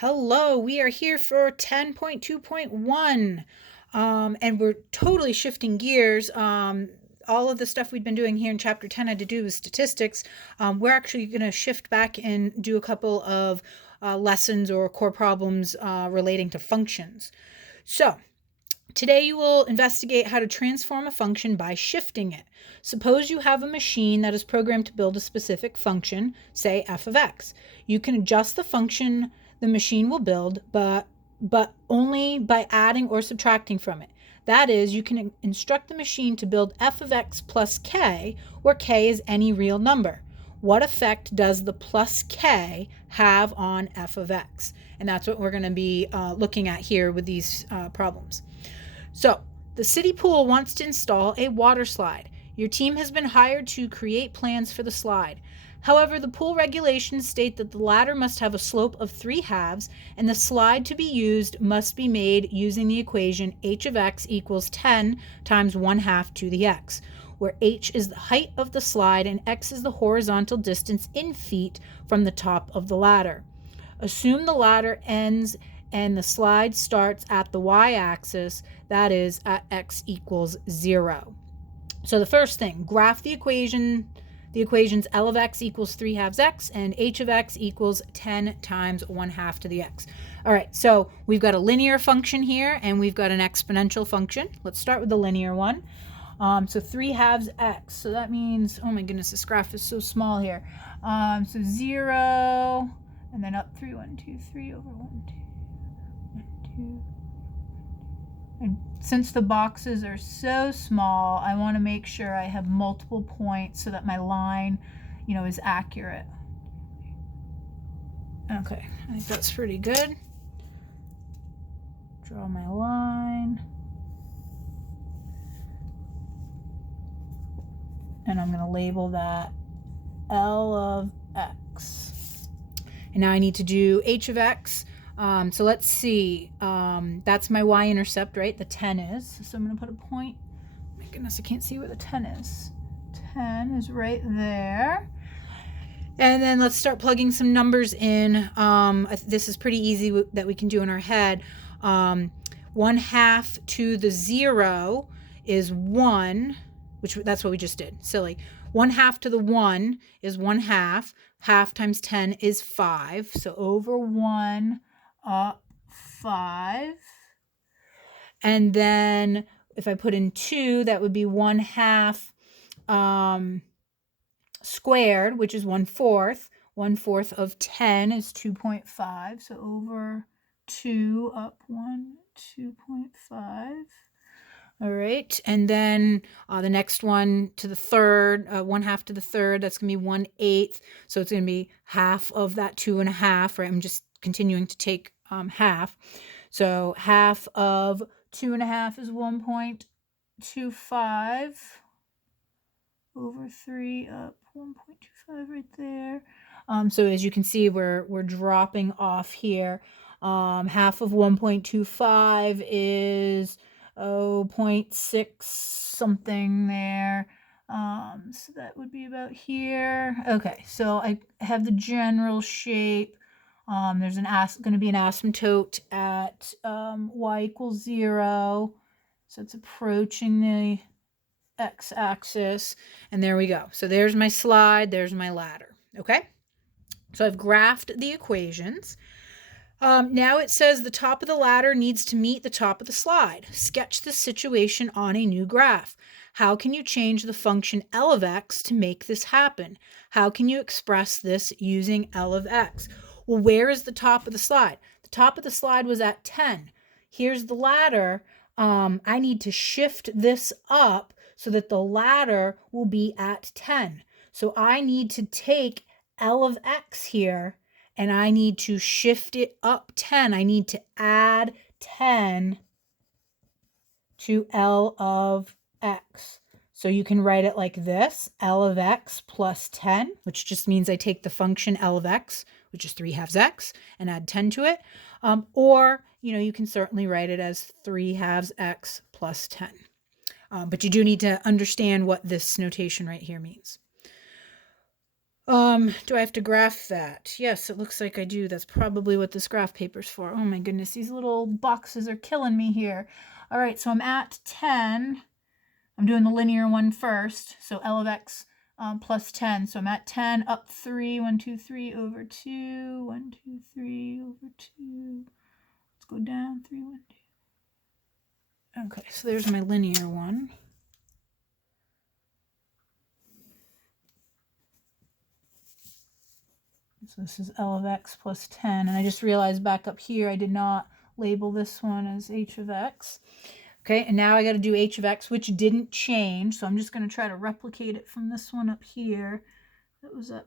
Hello, we are here for 10.2.1, and we're totally shifting gears. All of the stuff we've been doing here in Chapter 10 had to do with statistics. We're actually going to shift back and do a couple of lessons or core problems relating to functions. So, today you will investigate how to transform a function by shifting it. Suppose you have a machine that is programmed to build a specific function, say f of x. You can adjust the function the machine will build, but only by adding or subtracting from it. That is, you can instruct the machine to build f of x plus k, where k is any real number. What effect does the plus k have on f of x? And that's what we're going to be looking at here with these problems. So, the city pool wants to install a water slide. Your team has been hired to create plans for the slide. However, the pool regulations state that the ladder must have a slope of 3/2, and the slide to be used must be made using the equation h of x equals 10 times 1/2 to the x, where h is the height of the slide and x is the horizontal distance in feet from the top of the ladder. Assume the ladder ends and the slide starts at the y-axis, that is at x equals 0. So the first thing, graph the equations L of x equals 3/2 x and h of x equals 10 times 1/2 to the x. All right, so we've got a linear function here and we've got an exponential function. Let's start with the linear one. So 3/2 x, so that means, oh my goodness, this graph is so small here. So 0, and then up 3, 1, 2, 3 over 1, 2. And since the boxes are so small, I want to make sure I have multiple points so that my line, is accurate. Okay, I think that's pretty good. Draw my line. And I'm going to label that L of x. And now I need to do h of x. So let's see. That's my y-intercept, right? The 10 is. So I'm going to put a point. My goodness, I can't see where the 10 is. 10 is right there. And then let's start plugging some numbers in. This is pretty easy that we can do in our head. 1/2 to the 0 is 1, which that's what we just did. Silly. 1/2 to the 1 is 1/2. Half times 10 is 5. So over 1 up 5. And then if I put in 2, that would be 1/2 squared, which is 1/4. 1/4 of 10 is 2.5. So over 2 up 1, 2.5. All right, and then the next one to the third, 1/2 to the third, that's going to be 1/8. So it's going to be half of that 2.5, right? I'm just continuing to take half. So half of 2.5 is 1.25 over 3 up 1.25 right there. So as you can see, we're dropping off here. Half of 1.25 is 0.6 something there. So that would be about here. Okay, so I have the general shape. There's going to be an asymptote at y equals 0. So it's approaching the x-axis, and there we go. So there's my slide, there's my ladder. Okay, so I've graphed the equations. Now it says the top of the ladder needs to meet the top of the slide. Sketch the situation on a new graph. How can you change the function L of x to make this happen? How can you express this using L of x? Well, where is the top of the slide? The top of the slide was at 10. Here's the ladder. I need to shift this up so that the ladder will be at 10. So I need to take L of x here and I need to shift it up 10. I need to add 10 to L of x. So you can write it like this, L of x plus 10, which just means I take the function L of x, which is 3/2 x, and add 10 to it. Or, you can certainly write it as 3/2 x plus 10. But you do need to understand what this notation right here means. Do I have to graph that? Yes, it looks like I do. That's probably what this graph paper's for. Oh my goodness, these little boxes are killing me here. All right, so I'm at 10. I'm doing the linear one first. So L of x plus 10. So I'm at 10 up 3, 1, 2, 3 over 2, 1, 2, 3 over 2. Let's go down 3, 1, 2. Okay, so there's my linear one. So this is L of x plus 10. And I just realized back up here I did not label this one as h of x. Okay, and now I got to do h of x, which didn't change. So I'm just going to try to replicate it from this one up here. That was at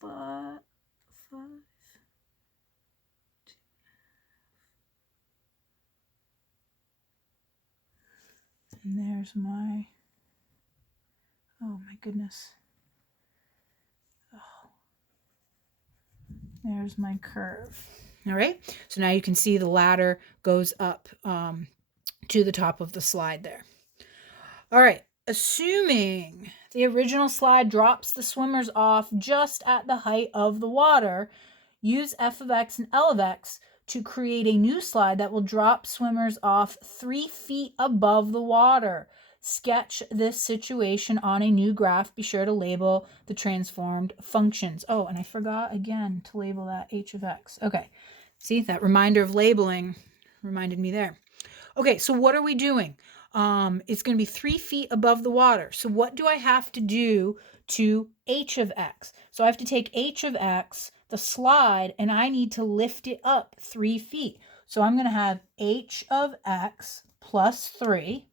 5. And there's my, oh my goodness. Oh. There's my curve. All right, so now you can see the ladder goes up to the top of the slide there. All right, assuming the original slide drops the swimmers off just at the height of the water, use f of x and L of x to create a new slide that will drop swimmers off 3 feet above the water. Sketch this situation on a new graph. Be sure to label the transformed functions. Oh, and I forgot again to label that h of x. Okay, see, that reminder of labeling reminded me there. Okay, so what are we doing? It's going to be 3 feet above the water. So what do I have to do to h of x? So I have to take h of x, the slide, and I need to lift it up 3 feet. So I'm going to have h of x plus 3.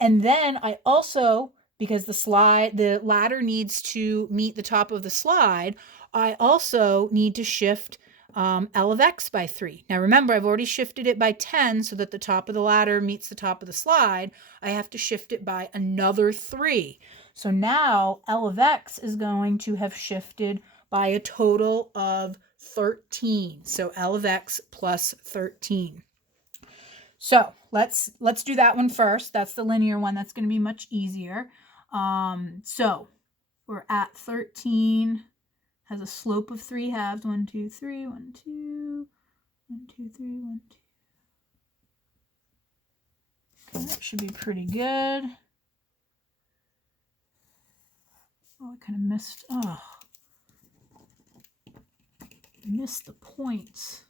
And then I also, because the ladder needs to meet the top of the slide, I also need to shift L of x by 3. Now remember, I've already shifted it by 10 so that the top of the ladder meets the top of the slide. I have to shift it by another 3. So now L of x is going to have shifted by a total of 13. So L of x plus 13. So let's do that one first. That's the linear one. That's going to be much easier. So we're at 13. Has a slope of 3 halves. 1, 2, 3, 1, 2, 1, 2, 3, 1, 2. Okay, that should be pretty good. Oh, I kind of missed. Oh, I missed the points.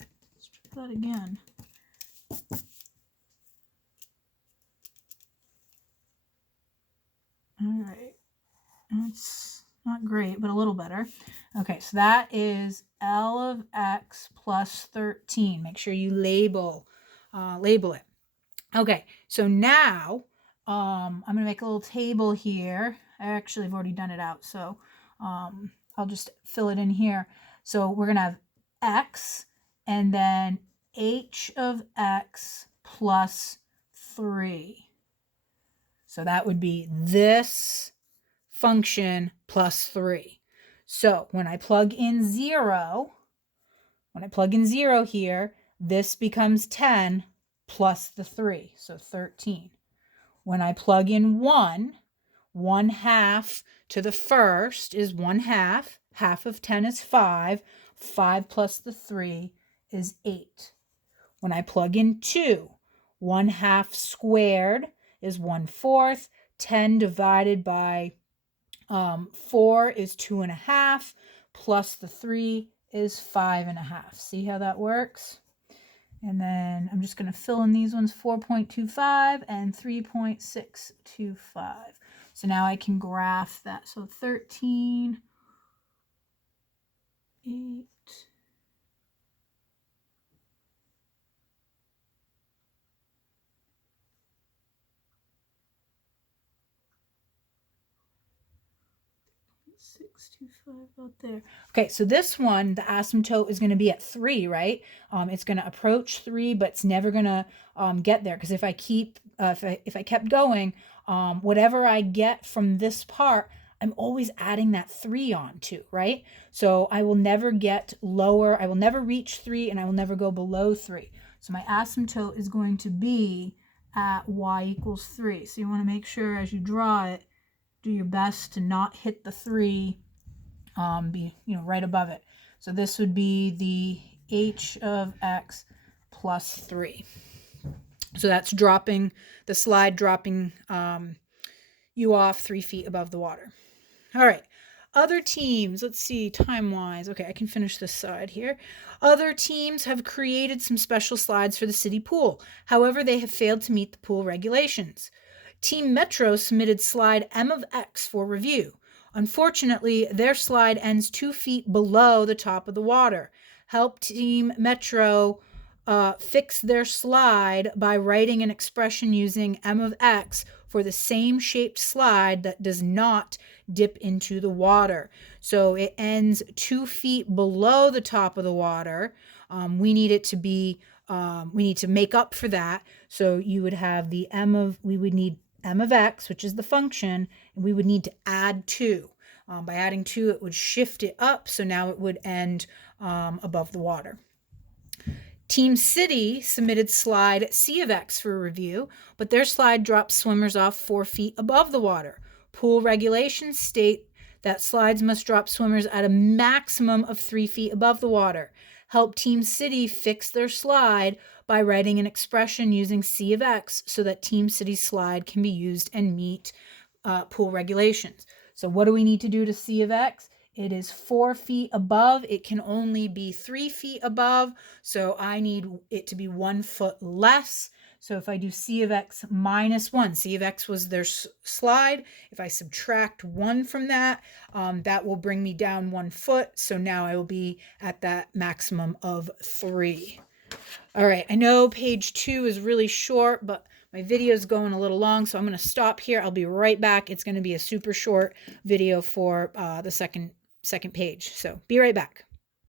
Let's try that again. All right. It's not great, but a little better. Okay, so that is L of x plus 13. Make sure you label it. Okay, so now I'm going to make a little table here. I actually have already done it out, so I'll just fill it in here. So we're going to have x and then h of x plus 3. So that would be this function plus 3. So when I plug in 0 here, this becomes 10 plus the 3, so 13. When I plug in 1 half to the first is 1 half. Half of 10 is 5. 5 plus the 3 is 8. When I plug in 2, 1 half squared is 1/4. 10 divided by 4 is 2.5, plus the 3 is 5.5. See how that works? And then I'm just going to fill in these ones, 4.25 and 3.625. So now I can graph that. So 13, 8, 625 out there. Okay, so this one, the asymptote is going to be at 3, right? It's going to approach 3, but it's never going to get there, because if I kept going, whatever I get from this part, I'm always adding that 3 on to, right? So I will never get lower. I will never reach 3, and I will never go below 3. So my asymptote is going to be at y equals 3. So you want to make sure as you draw it, do your best to not hit the 3, be right above it. So this would be the h of x plus 3. So that's dropping the slide, dropping you off 3 feet above the water. All right. Other teams, let's see, time-wise. Okay, I can finish this side here. Other teams have created some special slides for the city pool. However, they have failed to meet the pool regulations. Team Metro submitted slide M of X for review. Unfortunately, their slide ends 2 feet below the top of the water. Help Team Metro fix their slide by writing an expression using M of X for the same shaped slide that does not dip into the water. So it ends 2 feet below the top of the water. We need it to be, we need to make up for that. So you would have we would need M of X, which is the function, and we would need to add 2. By adding 2, it would shift it up. So now it would end above the water. Team City submitted slide C of X for review, but their slide drops swimmers off 4 feet above the water. Pool regulations state that slides must drop swimmers at a maximum of 3 feet above the water. Help Team City fix their slide by writing an expression using C of X so that Team City's slide can be used and meet pool regulations. So what do we need to do to C of X? It is 4 feet above. It can only be 3 feet above. So I need it to be 1 foot less. So if I do C of X minus 1, C of X was their slide. If I subtract 1 from that, that will bring me down 1 foot. So now I will be at that maximum of 3. All right, I know page 2 is really short, but my video is going a little long, so I'm going to stop here. I'll be right back. It's going to be a super short video for the second page. So be right back.